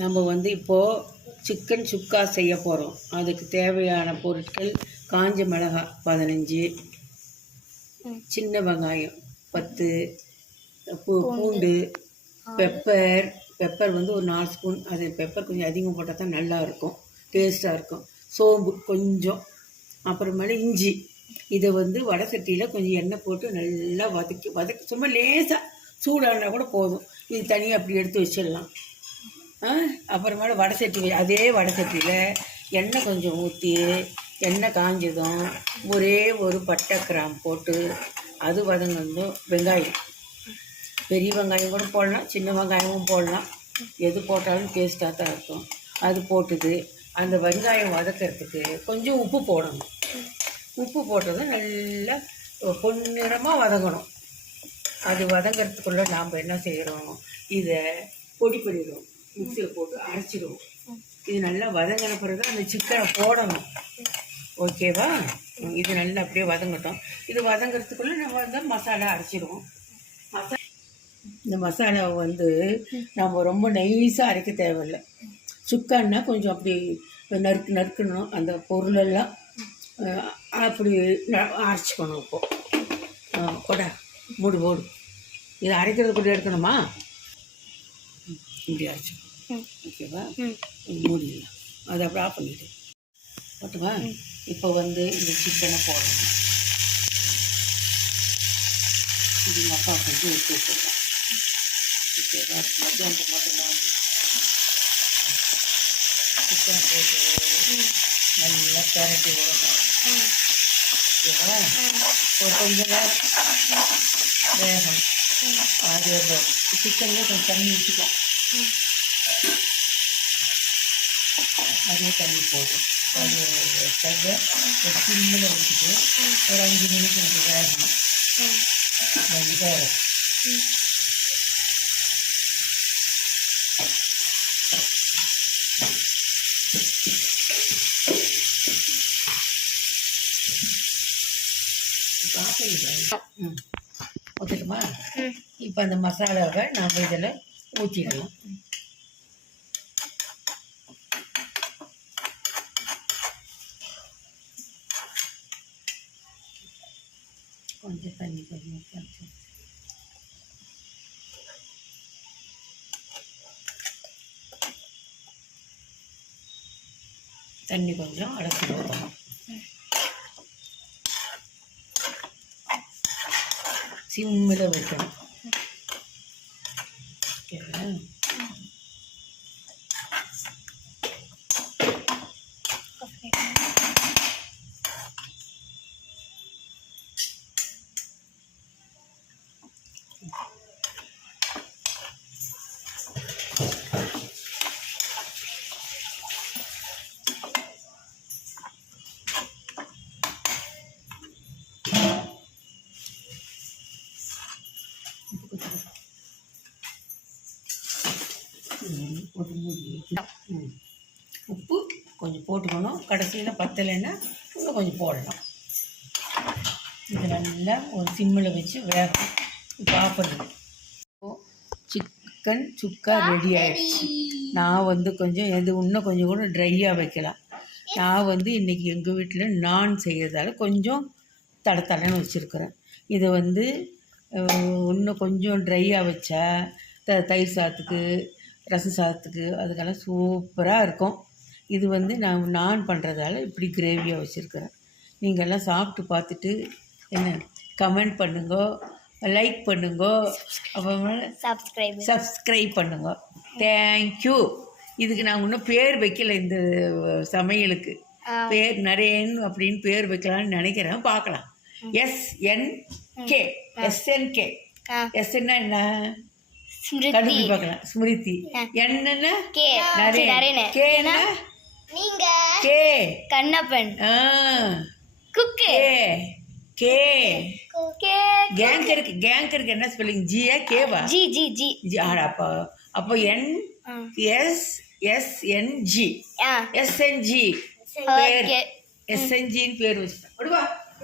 நம்ம வந்து இப்போது சிக்கன் சுக்கா செய்ய போகிறோம். அதுக்கு தேவையான பொருட்கள் காஞ்ச மிளகாய் 15, சின்ன வெங்காயம் 10, பூண்டு, பெப்பர் வந்து ஒரு 4 ஸ்பூன். அது பெப்பர் கொஞ்சம் அதிகமாக போட்டால் தான் நல்லாயிருக்கும், டேஸ்ட்டாக இருக்கும். சோம்பு கொஞ்சம், அப்புறமேல இஞ்சி. இதை வந்து வடை சட்டியில் கொஞ்சம் எண்ணெய் போட்டு நல்லா வதக்கி சும்மா லேசாக சூடானா கூட போதும். இது தனியாக அப்படி எடுத்து வச்சிடலாம். அப்புறமேல அதே வடை சட்டியில் எண்ணெய் கொஞ்சம் ஊற்றி, எண்ணெய் காஞ்சதும் ஒரே ஒரு பட்டை கிராம்பு போட்டு அது வதங்கணும். வெங்காயம், பெரிய வெங்காயம் கூட போடலாம், சின்ன வெங்காயமும் போடலாம். எது போட்டாலும் டேஸ்ட்டாக தான் இருக்கும். அது போட்டுது அந்த வெங்காயம் வதக்கிறதுக்கு கொஞ்சம் உப்பு போடணும். உப்பு போட்டதும் நல்லா பொன்னிறமாக வதங்கணும். அது வதங்கிறதுக்குள்ளே நாம் என்ன செய்கிறோம், இதை பொடி பண்ணிடுவோம், மிக்சியில் போட்டு அரைச்சிடுவோம். இது நல்லா வதங்கின பிறகு அந்த சிக்கனை போடணும். ஓகேவா? இது நல்லா அப்படியே வதங்கட்டும். இது வதங்கிறதுக்குள்ளே நம்ம வந்து மசாலா அரைச்சிடுவோம். இந்த மசாலாவை வந்து நம்ம ரொம்ப நைஸாக அரைக்க தேவையில்லை. சுக்கான்னா கொஞ்சம் அப்படி நறுக்கணும். அந்த பொருளெல்லாம் அப்படி அரைச்சிக்கணும். இப்போது கொடா மூடு போடு. இதை அரைக்கிறது கூட எடுக்கணுமா? இப்படி அரைச்சிக்கணும். ஓகேவா? மூடிடலாம். அதை அப்படி ஆஃப் பண்ணிவிடு. ஓட்டுவா? இப்போ வந்து இந்த சிக்கனை போடணும். இது அப்பா கொஞ்சம் எடுத்து வச்சுருக்கோம். ஓகேவா? மத்தியானத்துக்கு மட்டும்தான் வந்து சிக்கன் போட்டு நல்லா பெரட்டி விடணும். ஓகேவா? ஒரு கொஞ்சம் நேரம் வேகணும். அது சிக்கன்லேயே கொஞ்சம் தண்ணி ஊற்றிக்கலாம். அதே தண்ணி போடும். அது ஸ்டவ்வை ஒரு சிம்மில் வச்சுட்டு ஒரு 5 நிமிஷம் கொஞ்சம் வேகணும். வேக ஊற்றிட்டுமா? இப்போ அந்த மசாலாவை நாம் இதில் ஊற்றிடலாம். கொஞ்சம் தண்ணி கொஞ்சம் தண்ணி கொஞ்சம் அலசி ஊற்றணும். சிம்மில் வைக்கணும். ஓகேவா? உப்பு கொஞ்சம் போட்டுக்கணும். கடைசியில் பத்தலைன்னா இன்னும் கொஞ்சம் போடலாம். இது நல்லா ஒரு சிம்மில் வச்சு வேகணும். இப்போ ஆஃப் பண்ணணும். சிக்கன் சுக்கா ரெடி ஆகிடுச்சு. நான் வந்து கொஞ்சம் இன்னும் கொஞ்சம் கூட ட்ரையாக வைக்கலாம். நான் வந்து இன்றைக்கி எங்கள் வீட்டில் நான் செய்கிறதால கொஞ்சம் தடன்னு வச்சுருக்குறேன். இதை வந்து இன்னும் கொஞ்சம் ட்ரையாக வச்சா தயிர் சாதத்துக்கு, ரசம் சாதத்துக்கு, அதுக்கெல்லாம் சூப்பராக இருக்கும். இது வந்து நான் பண்ணுறதால இப்படி கிரேவியாக வச்சுருக்கிறேன். நீங்கள்லாம் சாப்பிட்டு பார்த்துட்டு என்ன கமெண்ட் பண்ணுங்க, லைக் பண்ணுங்க, அப்புறமேல சப்ஸ்கிரைப் பண்ணுங்க. தேங்க்யூ. இதுக்கு நான் இன்னும் பேர் வைக்கல. இந்த சமையலுக்கு பேர் நரேன் அப்படின்னு பேர் வைக்கலான்னு நினைக்கிறேன். பார்க்கலாம். SNK. எஸ்ன்னா என்ன கண்டுபிடி பார்க்கலாம். ஸ்மிருதி. என்னன்னா நரேன். கேனா நீங்க, கே கண்ணப்பன், குக்கு, கே கேங்கருக்கு என்ன ஸ்பெல்லிங்? ஜியா கேவா? G G G G. அப்போ SNG. SNG பேர். SNG பேர் வச்சுட்டேன்.